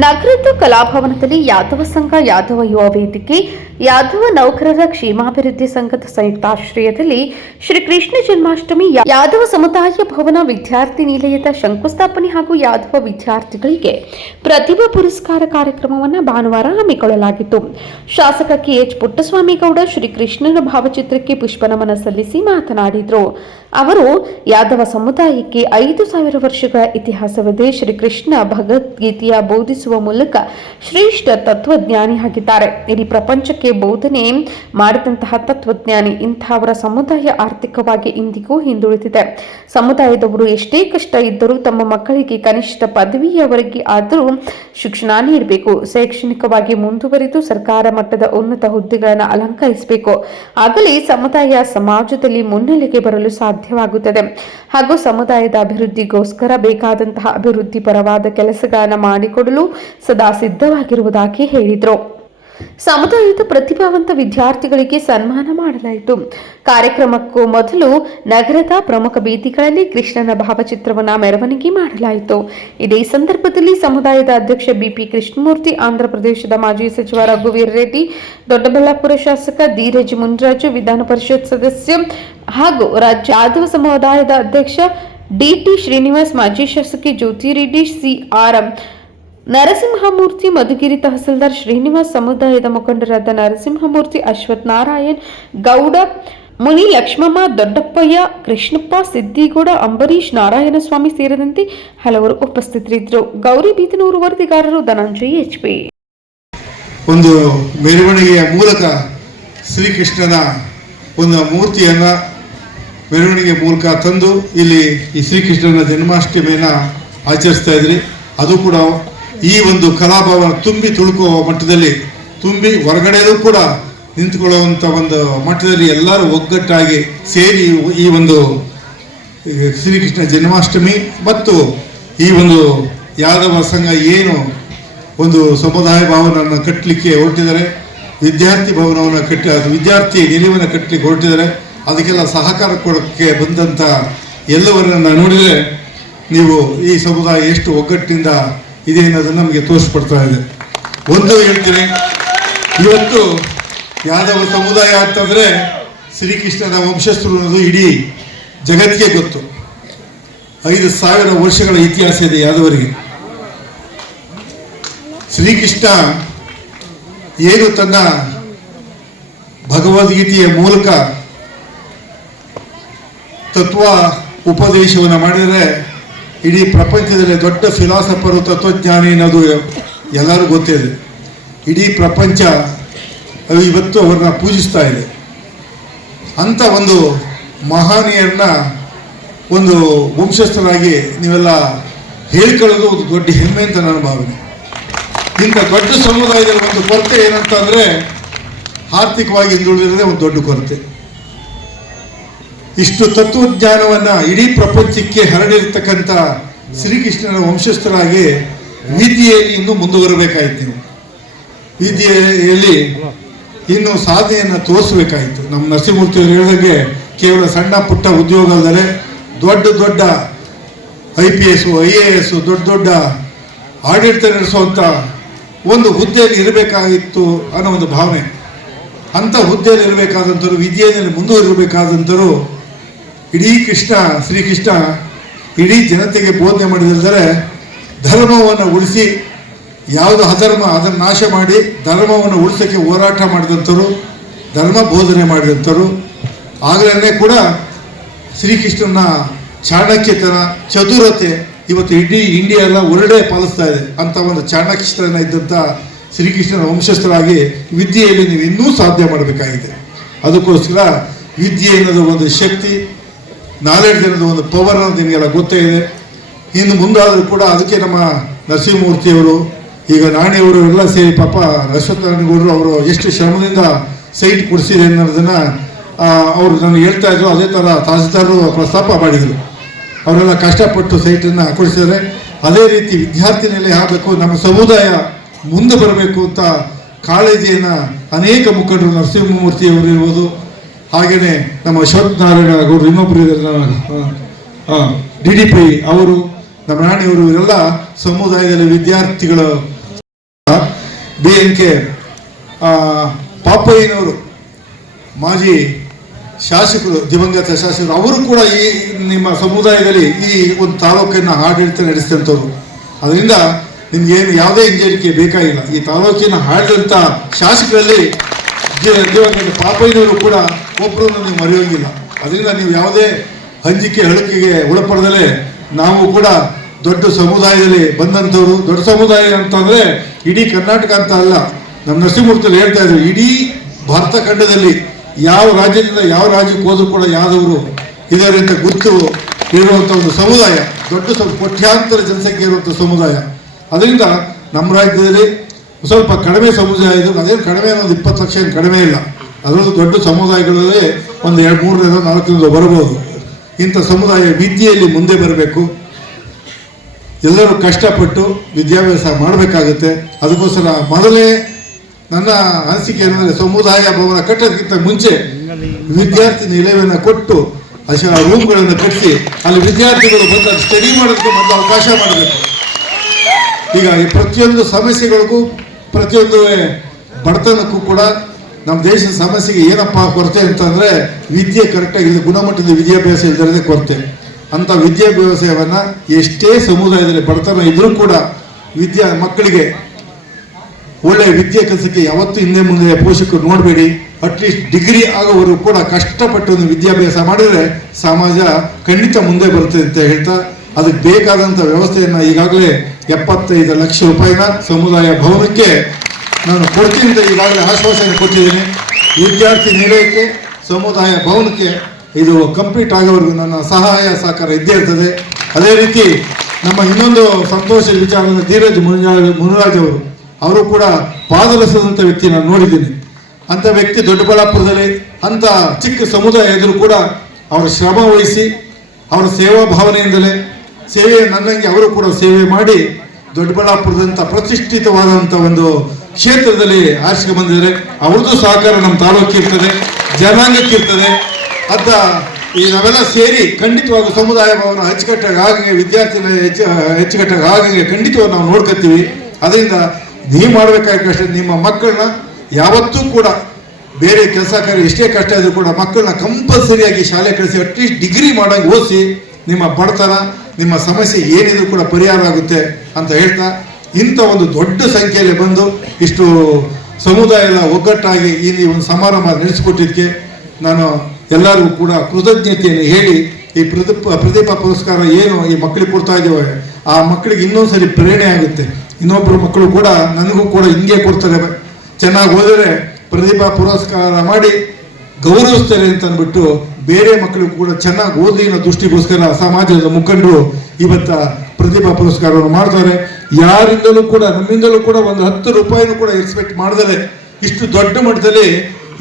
ನಗರದ ಕಲಾಭವನದಲ್ಲಿ ಯಾದವ ಸಂಘ, ಯಾದವ ಯುವ ವೇದಿಕೆ, ಯಾದವ ನೌಕರರ ಕ್ಷೇಮಾಭಿವೃದ್ಧಿ ಸಂಘದ ಸಂಯುಕ್ತಾಶ್ರಯದಲ್ಲಿ ಶ್ರೀ ಕೃಷ್ಣ ಜನ್ಮಾಷ್ಟಮಿ ಯಾದವ ಸಮುದಾಯ ಭವನ ವಿದ್ಯಾರ್ಥಿ ನಿಲಯದ ಶಂಕುಸ್ಥಾಪನೆ ಹಾಗೂ ಯಾದವ ವಿದ್ಯಾರ್ಥಿಗಳಿಗೆ ಪ್ರತಿಭಾ ಪುರಸ್ಕಾರ ಕಾರ್ಯಕ್ರಮವನ್ನು ಭಾನುವಾರ ಹಮ್ಮಿಕೊಳ್ಳಲಾಗಿತ್ತು. ಶಾಸಕ ಕೆಎಚ್ ಪುಟ್ಟಸ್ವಾಮಿಗೌಡ ಶ್ರೀ ಕೃಷ್ಣನ ಭಾವಚಿತ್ರಕ್ಕೆ ಪುಷ್ಪನಮನ ಸಲ್ಲಿಸಿ ಮಾತನಾಡಿದರು. ಅವರು ಯಾದವ ಸಮುದಾಯಕ್ಕೆ ಐದು ಸಾವಿರ ವರ್ಷಗಳ ಇತಿಹಾಸವಿದೆ. ಶ್ರೀಕೃಷ್ಣ ಭಗವದ್ಗೀತೆಯ ಬೋಧಿಸುವ ಮೂಲಕ ಶ್ರೇಷ್ಠ ತತ್ವಜ್ಞಾನಿಯಾಗಿದ್ದಾರೆ ಇಡೀ ಪ್ರಪಂಚಕ್ಕೆ ಬೋಧನೆ ಮಾಡಿದಂತಹ ತತ್ವಜ್ಞಾನಿ ಇಂತಹವರ ಸಮುದಾಯ ಆರ್ಥಿಕವಾಗಿ ಇಂದಿಗೂ ಹಿಂದುಳಿದಿದೆ. ಸಮುದಾಯದವರು ಎಷ್ಟೇ ಕಷ್ಟ ಇದ್ದರೂ ತಮ್ಮ ಮಕ್ಕಳಿಗೆ ಕನಿಷ್ಠ ಪದವಿಯವರೆಗೆ ಆದರೂ ಶಿಕ್ಷಣ ನೀಡಬೇಕು. ಶೈಕ್ಷಣಿಕವಾಗಿ ಮುಂದುವರಿದು ಸರ್ಕಾರ ಮಟ್ಟದ ಉನ್ನತ ಹುದ್ದೆಗಳನ್ನು ಅಲಂಕರಿಸಬೇಕು. ಆಗಲೇ ಸಮುದಾಯ ಸಮಾಜದಲ್ಲಿ ಮುನ್ನೆಲೆಗೆ ಬರಲು ಸಾಧ್ಯವಾಗುತ್ತದೆ. ಹಾಗೂ ಸಮುದಾಯದ ಅಭಿವೃದ್ಧಿಗೋಸ್ಕರ ಬೇಕಾದಂತಹ ಅಭಿವೃದ್ಧಿ ಪರವಾದ ಕೆಲಸಗಳನ್ನು ಮಾಡಿಕೊಡಲು ಸದಾ ಸಿದ್ಧವಾಗಿರುವುದಾಗಿ ಹೇಳಿದರು. ಸಮುದಾಯದ ಪ್ರತಿಭಾವಂತ ವಿದ್ಯಾರ್ಥಿಗಳಿಗೆ ಸನ್ಮಾನ ಮಾಡಲಾಯಿತು. ಕಾರ್ಯಕ್ರಮಕ್ಕೂ ಮೊದಲು ನಗರದ ಪ್ರಮುಖ ಬೀದಿಗಳಲ್ಲಿ ಕೃಷ್ಣನ ಭಾವಚಿತ್ರವನ್ನು ಮೆರವಣಿಗೆ ಮಾಡಲಾಯಿತು. ಇದೇ ಸಂದರ್ಭದಲ್ಲಿ ಸಮುದಾಯದ ಅಧ್ಯಕ್ಷ ಬಿಪಿ ಕೃಷ್ಣಮೂರ್ತಿ ಆಂಧ್ರಪ್ರದೇಶದ ಮಾಜಿ ಸಚಿವ ರಘುವೀರ್ ರೆಡ್ಡಿ, ದೊಡ್ಡಬಳ್ಳಾಪುರ ಶಾಸಕ ಧೀರಜ್ ಮುನ್ರಾಜು, ವಿಧಾನ ಪರಿಷತ್ ಸದಸ್ಯ ಹಾಗೂ ರಾಜ್ಯ ಸಮುದಾಯದ ಅಧ್ಯಕ್ಷ ಡಿಟಿ ಶ್ರೀನಿವಾಸ್, ಮಾಜಿ ಶಾಸಕಿ ಜ್ಯೋತಿ ರೆಡ್ಡಿ ಸಿಆರ್ ನರಸಿಂಹಮೂರ್ತಿ, ಮಧುಗಿರಿ ತಹಸೀಲ್ದಾರ್ ಶ್ರೀನಿವಾಸ್, ಸಮುದಾಯದ ಮುಖಂಡರಾದ ನರಸಿಂಹಮೂರ್ತಿ, ಅಶ್ವಥ್ ನಾರಾಯಣ್, ಗೌಡ, ಮುನಿ ಲಕ್ಷ್ಮಮ್ಮ, ದೊಡ್ಡಪ್ಪಯ್ಯ, ಕೃಷ್ಣಪ್ಪ, ಸಿದ್ದಿಗೌಡ ಅಂಬರೀಶ್ ನಾರಾಯಣಸ್ವಾಮಿ ಸೇರಿದಂತೆ ಹಲವರು ಉಪಸ್ಥಿತರಿದ್ದರು. ಗೌರಿ ಬೀತನೂರು ವರದಿಗಾರರು ಧನಂಜಯ್ ಎಚ್ಪಿ ಒಂದು ಮೆರವಣಿಗೆಯ ಮೂಲಕ ಶ್ರೀಕೃಷ್ಣನ ಒಂದು ಮೂರ್ತಿಯನ್ನು ಮೆರವಣಿಗೆ ಮೂಲಕ ತಂದು ಇಲ್ಲಿ ಈ ಶ್ರೀಕೃಷ್ಣನ ಜನ್ಮಾಷ್ಟಮಿಯನ್ನು ಆಚರಿಸ್ತಾ ಇದ್ರಿ. ಅದು ಕೂಡ ಈ ಒಂದು ಕಲಾಭವನ ತುಂಬಿ ತುಳುಕುವ ಮಟ್ಟದಲ್ಲಿ, ತುಂಬಿ ಹೊರಗಡೆಯೂ ಕೂಡ ನಿಂತ್ಕೊಳ್ಳುವಂಥ ಒಂದು ಮಟ್ಟದಲ್ಲಿ ಎಲ್ಲರೂ ಒಗ್ಗಟ್ಟಾಗಿ ಸೇರಿ ಈ ಒಂದು ಶ್ರೀಕೃಷ್ಣ ಜನ್ಮಾಷ್ಟಮಿ ಮತ್ತು ಈ ಒಂದು ಯಾದವ ಸಂಘ ಏನು ಒಂದು ಸಮುದಾಯ ಭವನವನ್ನು ಕಟ್ಟಲಿಕ್ಕೆ ಹೊರಟಿದ್ದಾರೆ, ವಿದ್ಯಾರ್ಥಿ ಭವನವನ್ನು ಕಟ್ಟಿ ವಿದ್ಯಾರ್ಥಿ ನಿಲುವನ್ನು ಕಟ್ಟಲಿಕ್ಕೆ ಹೊರಟಿದ್ದಾರೆ. ಅದಕ್ಕೆಲ್ಲ ಸಹಕಾರ ಕೊಡೋಕ್ಕೆ ಬಂದಂಥ ಎಲ್ಲವರನ್ನ ನೋಡಿದರೆ ನೀವು ಈ ಸಮುದಾಯ ಎಷ್ಟು ಒಗ್ಗಟ್ಟಿನಿಂದ ಇದೆ ಅನ್ನೋದನ್ನು ನಮಗೆ ತೋರಿಸ್ಪಡ್ತಾ ಇದೆ. ಒಂದು ಹೇಳ್ತೀನಿ, ಇವತ್ತು ಯಾದವ ಸಮುದಾಯ ಅಂತಂದರೆ ಶ್ರೀಕೃಷ್ಣನ ವಂಶಸ್ಥರು ಅನ್ನೋದು ಇಡೀ ಜಗತ್ತಿಗೆ ಗೊತ್ತು. ಐದು ಸಾವಿರ ವರ್ಷಗಳ ಇತಿಹಾಸ ಇದೆ ಯಾದವರಿಗೆ. ಶ್ರೀಕೃಷ್ಣ ಏನು ತನ್ನ ಭಗವದ್ಗೀತೆಯ ಮೂಲಕ ತತ್ವ ಉಪದೇಶವನ್ನು ಮಾಡಿದರೆ ಇಡೀ ಪ್ರಪಂಚದಲ್ಲಿ ದೊಡ್ಡ ಫಿಲಾಸಫರು, ತತ್ವಜ್ಞಾನಿ ಅನ್ನೋದು ಎಲ್ಲರೂ ಗೊತ್ತಿದೆ ಇಡೀ ಪ್ರಪಂಚ ಇವತ್ತು ಅವ್ರನ್ನ ಪೂಜಿಸ್ತಾ ಇದೆ. ಅಂಥ ಒಂದು ಮಹಾನೀಯರನ್ನ ಒಂದು ವಂಶಸ್ಥರಾಗಿ ನೀವೆಲ್ಲ ಹೇಳ್ಕೊಳ್ಳೋದು ಒಂದು ದೊಡ್ಡ ಹೆಮ್ಮೆ ಅಂತ ನನ್ನ ಭಾವನೆ. ಇಂಥ ದೊಡ್ಡ ಸಮುದಾಯದಲ್ಲಿ ಒಂದು ಕೊರತೆ ಏನಂತ ಅಂದರೆ ಆರ್ಥಿಕವಾಗಿ ಹಿಂದುಳಿದಿರೋದೇ ಒಂದು ದೊಡ್ಡ ಕೊರತೆ. ಇಷ್ಟು ತತ್ವಜ್ಞಾನವನ್ನು ಇಡೀ ಪ್ರಪಂಚಕ್ಕೆ ಹರಡಿರ್ತಕ್ಕಂಥ ಶ್ರೀಕೃಷ್ಣನ ವಂಶಸ್ಥರಾಗಿ ವಿದ್ಯೆಯಲ್ಲಿ ಇನ್ನೂ ಮುಂದುವರಬೇಕಾಯ್ತು. ನೀವು ವಿದ್ಯೆಯಲ್ಲಿ ಇನ್ನು ಸಾಧನೆಯನ್ನು ತೋರಿಸಬೇಕಾಯಿತು. ನಮ್ಮ ನರಸಿಂಹಮೂರ್ತಿ ಅವರು ಹೇಳಿದಂಗೆ ಕೇವಲ ಸಣ್ಣ ಪುಟ್ಟ ಉದ್ಯೋಗ ಅಲ್ಲದೆ ದೊಡ್ಡ ದೊಡ್ಡ I P S, I A S, ದೊಡ್ಡ ದೊಡ್ಡ ಆಡಳಿತ ನಡೆಸುವಂಥ ಒಂದು ಹುದ್ದೆಯಲ್ಲಿ ಇರಬೇಕಾಗಿತ್ತು ಅನ್ನೋ ಒಂದು ಭಾವನೆ. ಅಂಥ ಹುದ್ದೆಯಲ್ಲಿ ಇರಬೇಕಾದಂಥವ್ರು ವಿದ್ಯೆಯಲ್ಲಿ ಮುಂದುವರಿರಬೇಕಾದಂಥವ್ರು ಇಡೀ ಕೃಷ್ಣ ಶ್ರೀಕೃಷ್ಣ ಇಡೀ ಜನತೆಗೆ ಬೋಧನೆ ಮಾಡಿದರೆ ಧರ್ಮವನ್ನು ಉಳಿಸಿ ಯಾವುದು ಅಧರ್ಮ, ಅದನ್ನು ನಾಶ ಮಾಡಿ ಧರ್ಮವನ್ನು ಉಳಿಸೋಕ್ಕೆ ಹೋರಾಟ ಮಾಡಿದಂಥವ್ರು, ಧರ್ಮ ಬೋಧನೆ ಮಾಡಿದಂಥವ್ರು. ಆಗಲೇ ಕೂಡ ಶ್ರೀಕೃಷ್ಣನ ಚಾಣಕ್ಯತನ ಚತುರತೆ ಇವತ್ತು ಇಡೀ ಇಂಡಿಯಾ ಎಲ್ಲ ಒಳ್ಳೆ ಪಾಲಿಸ್ತಾ ಇದೆ. ಅಂತ ಒಂದು ಚಾಣಕ್ಯನ ಇದ್ದಂಥ ಶ್ರೀಕೃಷ್ಣನ ವಂಶಸ್ಥರಾಗಿ ವಿದ್ಯೆಯಲ್ಲಿ ನೀವು ಇನ್ನೂ ಸಾಧ್ಯ ಮಾಡಬೇಕಾಗಿದೆ. ಅದಕ್ಕೋಸ್ಕರ ವಿದ್ಯೆ ಅನ್ನೋದು ಒಂದು ಶಕ್ತಿ ನಾಲೆಡ್ಜ್ ಅನ್ನೋದು ಒಂದು ಪವರ್ ಅನ್ನೋದು ನಿಮಗೆಲ್ಲ ಗೊತ್ತೇ ಇದೆ. ಇನ್ನು ಮುಂದಾದರೂ ಕೂಡ ಅದಕ್ಕೆ ನಮ್ಮ ನರಸಿಂಹಮೂರ್ತಿಯವರು, ಈಗ ನಾಣಿಯವರು ಎಲ್ಲ ಸೇರಿ ಪಾಪ ನರಸಿಂಹಗೌಡರು ಅವರು ಎಷ್ಟು ಶ್ರಮದಿಂದ ಸೈಟ್ ಕೊಡಿಸಿದೆ ಅನ್ನೋದನ್ನು ಅವರು ನನಗೆ ಹೇಳ್ತಾ ಇದ್ರು, ಅದೇ ಥರ ತಹಸೀಲ್ದಾರರು ಪ್ರಸ್ತಾಪ ಮಾಡಿದರು. ಅವರೆಲ್ಲ ಕಷ್ಟಪಟ್ಟು ಸೈಟನ್ನು ಕೊಡಿಸಿದ್ದಾರೆ. ಅದೇ ರೀತಿ ವಿದ್ಯಾರ್ಥಿ ನಿಲಯ ಆಗಬೇಕು, ನಮ್ಮ ಸಮುದಾಯ ಮುಂದೆ ಬರಬೇಕು ಅಂತ ಕಾಳಜಿಯನ್ನು ಅನೇಕ ಮುಖಂಡರು ನರಸಿಂಹಮೂರ್ತಿಯವರು ಇರ್ಬೋದು ಹಾಗೆಯೇ ನಮ್ಮ ಅಶ್ವಥ್ ನಾರಾಯಣ ಗೌಡ್ರು ಇನ್ನೊಬ್ಬರು ಡಿ ಡಿ ಪಿ ಅವರು, ನಮ್ಮ ರಾಣಿಯವರು ಇವರೆಲ್ಲ ಸಮುದಾಯದಲ್ಲಿ ವಿದ್ಯಾರ್ಥಿಗಳು ಬಿ ಎನ್ ಕೆ ಪಾಪಯ್ಯನವರು, ಮಾಜಿ ಶಾಸಕರು, ದಿವಂಗತ ಶಾಸಕರು, ಅವರು ಕೂಡ ಈ, ನಿಮ್ಮ ಸಮುದಾಯದಲ್ಲಿ ಈ ಒಂದು ತಾಲೂಕನ್ನು ಆಡಳಿತ ನಡೆಸಿದಂಥವ್ರು. ಅದರಿಂದ ನಿಮ್ಗೇನು ಯಾವುದೇ ಹಿಂಜರಿಕೆ ಬೇಕಾಗಿಲ್ಲ. ಈ ತಾಲೂಕಿನ ಆಡಳಿತ ಶಾಸಕರಲ್ಲಿ ಪಾಪಯ್ಯನವರು ಕೂಡ ಒಬ್ಬರು ನೀವು ಮರೆಯೋಂಗಿಲ್ಲ. ಅದರಿಂದ ನೀವು ಯಾವುದೇ ಹಂಜಿಕೆ ಹಳಕಿಗೆ ಒಳಪಡದಲೇ ನಾವು ಕೂಡ ದೊಡ್ಡ ಸಮುದಾಯದಲ್ಲಿ ಬಂದಂಥವ್ರು. ದೊಡ್ಡ ಸಮುದಾಯ ಅಂತಂದ್ರೆ ಇಡೀ ಕರ್ನಾಟಕ ಅಂತ ಅಲ್ಲ. ನಮ್ಮ ನರಸಿಂಹಮೂರ್ತಿಯಲ್ಲಿ ಹೇಳ್ತಾ ಇದ್ರು, ಇಡೀ ಭಾರತ ಖಂಡದಲ್ಲಿ ಯಾವ ರಾಜ್ಯದಿಂದ ಯಾವ ರಾಜ್ಯಕ್ಕೆ ಹೋದ್ರು ಕೂಡ ಯಾದವರು ಇದ್ದಾರೆ ಅಂತ ಗುರುತು ಇರುವಂಥ ಒಂದು ಸಮುದಾಯ. ದೊಡ್ಡ ಕೋಟ್ಯಾಂತರ ಜನಸಂಖ್ಯೆ ಇರುವಂಥ ಸಮುದಾಯ. ಅದರಿಂದ ನಮ್ಮ ರಾಜ್ಯದಲ್ಲಿ ಸ್ವಲ್ಪ ಕಡಿಮೆ ಸಮುದಾಯ ಇದೆ ಅದೇನು ಕಡಿಮೆ ಅನ್ನೋದು ಇಪ್ಪತ್ತು ಲಕ್ಷ ಏನು ಕಡಿಮೆ ಇಲ್ಲ. ಅದರಲ್ಲೂ ದೊಡ್ಡ ಸಮುದಾಯಗಳಲ್ಲಿ ಒಂದು ಎರಡು ಮೂರರಿಂದ ನಾಲ್ಕರಿಂದ ಬರಬಹುದು. ಇಂಥ ಸಮುದಾಯ ವಿದ್ಯೆಯಲ್ಲಿ ಮುಂದೆ ಬರಬೇಕು. ಎಲ್ಲರೂ ಕಷ್ಟಪಟ್ಟು ವಿದ್ಯಾಭ್ಯಾಸ ಮಾಡಬೇಕಾಗುತ್ತೆ. ಅದಕ್ಕೋಸ್ಕರ ಮೊದಲೇ ನನ್ನ ಅನಿಸಿಕೆ ಏನಂದರೆ ಸಮುದಾಯ ಭವನ ಕಟ್ಟೋದಕ್ಕಿಂತ ಮುಂಚೆ ವಿದ್ಯಾರ್ಥಿ ನಿಲಯವನ್ನು ಕೊಟ್ಟು ಅಶ ರೂಮ್ಗಳನ್ನು ಕಟ್ಟಿಸಿ ಅಲ್ಲಿ ವಿದ್ಯಾರ್ಥಿಗಳು ಬಂದು ಸ್ಟಡಿ ಮಾಡೋದಕ್ಕೆ ಮೊದಲು ಅವಕಾಶ ಮಾಡಬೇಕು. ಹೀಗಾಗಿ ಪ್ರತಿಯೊಂದು ಸಮಸ್ಯೆಗಳಿಗೂ ಪ್ರತಿಯೊಂದು ಬಡತನಕ್ಕೂ ಕೂಡ ನಮ್ಮ ದೇಶದ ಸಮಸ್ಯೆಗೆ ಏನಪ್ಪ ಕೊರತೆ ಅಂತಂದ್ರೆ ವಿದ್ಯೆ ಕರೆಕ್ಟಾಗಿ ಇಲ್ಲ ಗುಣಮಟ್ಟದ ವಿದ್ಯಾಭ್ಯಾಸ ಇಲ್ಲದೇ ಕೊರತೆ. ಅಂತ ವಿದ್ಯಾಭ್ಯಾಸವನ್ನ ಎಷ್ಟೇ ಸಮುದಾಯದಲ್ಲಿ ಬಡತನ ಇದ್ರೂ ಕೂಡ ವಿದ್ಯಾ ಮಕ್ಕಳಿಗೆ ಒಳ್ಳೆ ವಿದ್ಯೆ ಕೆಲಸಕ್ಕೆ ಯಾವತ್ತೂ ಹಿಂದೆ ಮುಂದೆ ಪೋಷಕರು ನೋಡಬೇಡಿ. ಅಟ್ಲೀಸ್ಟ್ ಡಿಗ್ರಿ ಆಗೋವರು ಕೂಡ ಕಷ್ಟಪಟ್ಟು ಒಂದು ವಿದ್ಯಾಭ್ಯಾಸ ಮಾಡಿದರೆ ಸಮಾಜ ಖಂಡಿತ ಮುಂದೆ ಬರುತ್ತೆ ಅಂತ ಹೇಳ್ತಾ, ಅದಕ್ಕೆ ಬೇಕಾದಂಥ ವ್ಯವಸ್ಥೆಯನ್ನು ಈಗಾಗಲೇ ಎಪ್ಪತ್ತೈದು ಲಕ್ಷ ರೂಪಾಯಿನ ಸಮುದಾಯ ಭವನಕ್ಕೆ ನಾನು ಕೊಡ್ತೀನಿ ಅಂತ ಈಗಾಗಲೇ ಆಶ್ವಾಸನೆ ಕೊಟ್ಟಿದ್ದೀನಿ. ವಿದ್ಯಾರ್ಥಿ ನಿಲಯಕ್ಕೆ, ಸಮುದಾಯ ಭವನಕ್ಕೆ ಇದು ಕಂಪ್ಲೀಟ್ ಆಗೋವರೆಗೂ ನನ್ನ ಸಹಾಯ ಸಹಕಾರ ಇದ್ದೇ ಇರ್ತದೆ. ಅದೇ ರೀತಿ ನಮ್ಮ ಇನ್ನೊಂದು ಸಂತೋಷದ ವಿಚಾರ ಧೀರಜ್ ಮುನಿರಾಜ್ ಮುನಿರಾಜ್ ಅವರು ಅವರು ಕೂಡ ಪಾದರಸದಂಥ ವ್ಯಕ್ತಿ ನಾನು ನೋಡಿದ್ದೀನಿ. ಅಂಥ ವ್ಯಕ್ತಿ ದೊಡ್ಡಬಳ್ಳಾಪುರದಲ್ಲಿ, ಅಂಥ ಚಿಕ್ಕ ಸಮುದಾಯ ಎದುರು ಕೂಡ ಅವರ ಶ್ರಮ ವಹಿಸಿ, ಅವರ ಸೇವಾ ಭಾವನೆಯಿಂದಲೇ ಸೇವೆ ನನ್ನಂಗೆ ಅವರು ಕೂಡ ಸೇವೆ ಮಾಡಿ ದೊಡ್ಡಬಳ್ಳಾಪುರದಂಥ ಪ್ರತಿಷ್ಠಿತವಾದಂಥ ಒಂದು ಕ್ಷೇತ್ರದಲ್ಲಿ ಆರಿಸಿಕೊಂಡು ಬಂದಿದ್ದಾರೆ. ಅವ್ರದ್ದು ಸಹಕಾರ ನಮ್ಮ ತಾಲೂಕಿರ್ತದೆ ಇರ್ತದೆ, ಜನಾಂಗಕ್ಕೆ ಇರ್ತದೆ. ಅಂತ ಈ ನಾವೆಲ್ಲ ಸೇರಿ ಖಂಡಿತವಾಗ ಸಮುದಾಯ ಭವನ ಅಚ್ಚುಕಟ್ಟಾಗಿ ಆಗಂಗೆ ವಿದ್ಯಾರ್ಥಿನ ಹೆಚ್ಚು, ಅಚ್ಚುಕಟ್ಟಾಗಿ ಆಗಂಗೆ ಖಂಡಿತವಾಗಿ ನಾವು ನೋಡ್ಕೊತೀವಿ. ಅದರಿಂದ ನೀವು ಮಾಡಬೇಕಾದ ಕಷ್ಟ ನಿಮ್ಮ ಮಕ್ಕಳನ್ನ ಯಾವತ್ತೂ ಕೂಡ ಬೇರೆ ಕೆಲಸ ಕಾರ್ಯ ಎಷ್ಟೇ ಕಷ್ಟ ಇದ್ರೂ ಕೂಡ ಮಕ್ಕಳನ್ನ ಕಂಪಲ್ಸರಿಯಾಗಿ ಶಾಲೆ ಕಳಿಸಿ ಅಟ್ಲೀಸ್ಟ್ ಡಿಗ್ರಿ ಮಾಡೋಂಗೆ ಓದಿಸಿ ನಿಮ್ಮ ಬಡತನ, ನಿಮ್ಮ ಸಮಸ್ಯೆ ಏನಿದ್ರು ಕೂಡ ಪರಿಹಾರ ಆಗುತ್ತೆ ಅಂತ ಹೇಳ್ತಾ ಇಂಥ ಒಂದು ದೊಡ್ಡ ಸಂಖ್ಯೆಯಲ್ಲಿ ಬಂದು ಇಷ್ಟು ಸಮುದಾಯ ಎಲ್ಲ ಒಗ್ಗಟ್ಟಾಗಿ ಇಲ್ಲಿ ಒಂದು ಸಮಾರಂಭ ನಡೆಸಿಕೊಟ್ಟಿದ್ದಕ್ಕೆ ನಾನು ಎಲ್ಲರಿಗೂ ಕೂಡ ಕೃತಜ್ಞತೆಯನ್ನು ಹೇಳಿ ಈ ಪ್ರತಿಪ, ಪ್ರತಿಭಾ ಪುರಸ್ಕಾರ ಏನು ಈ ಮಕ್ಕಳಿಗೆ ಕೊಡ್ತಾ ಇದ್ದೇವೆ, ಆ ಮಕ್ಕಳಿಗೆ ಇನ್ನೊಂದ್ಸರಿ ಪ್ರೇರಣೆ ಆಗುತ್ತೆ. ಇನ್ನೊಬ್ಬರು ಮಕ್ಕಳು ಕೂಡ ನನಗೂ ಕೂಡ ಹಿಂಗೆ ಕೊಡ್ತಾರೆ. ಚೆನ್ನಾಗಿ ಓದಿದ್ರೆ ಪ್ರತಿಭಾ ಪುರಸ್ಕಾರ ಮಾಡಿ ಗೌರವಿಸ್ತಾರೆ ಅಂತ ಅಂದ್ಬಿಟ್ಟು ಬೇರೆ ಮಕ್ಕಳು ಕೂಡ ಚೆನ್ನಾಗಿ ಓದಲಿ ಅನ್ನೋ ದೃಷ್ಟಿಗೋಸ್ಕರ ಸಮಾಜದ ಮುಖಂಡರು ಇವತ್ತ ಪ್ರತಿಭಾ ಪುರಸ್ಕಾರವನ್ನು ಮಾಡ್ತಾರೆ. ಯಾರಿಂದಲೂ ಕೂಡ, ನಮ್ಮಿಂದಲೂ ಕೂಡ ಒಂದು ಹತ್ತು ರೂಪಾಯಿನೂ ಕೂಡ ಎಕ್ಸ್ಪೆಕ್ಟ್ ಮಾಡಿದರೆ ಇಷ್ಟು ದೊಡ್ಡ ಮಟ್ಟದಲ್ಲಿ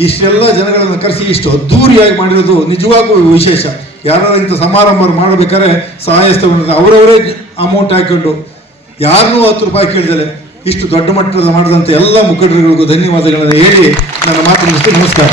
ಇಷ್ಟೆಲ್ಲ ಜನಗಳನ್ನು ಕರೆಸಿ ಇಷ್ಟು ಅದ್ದೂರಿಯಾಗಿ ಮಾಡಿರೋದು ನಿಜವಾಗೂ ವಿಶೇಷ. ಯಾರು ಇಂಥ ಸಮಾರಂಭ ಮಾಡಬೇಕಾದ್ರೆ ಸಹಾಯಸ್ಥವನ್ನು ಅವರವರೇ ಅಮೌಂಟ್ ಹಾಕೊಂಡು ಯಾರನ್ನೂ ಹತ್ತು ರೂಪಾಯಿ ಕೇಳಿದರೆ ಇಷ್ಟು ದೊಡ್ಡ ಮಟ್ಟದ ಮಾಡಿದಂಥ ಎಲ್ಲ ಮುಖಂಡರುಗಳಿಗೂ ಧನ್ಯವಾದಗಳನ್ನು ಹೇಳಿ ನನ್ನ ಮಾತು ನಮಸ್ಕಾರ.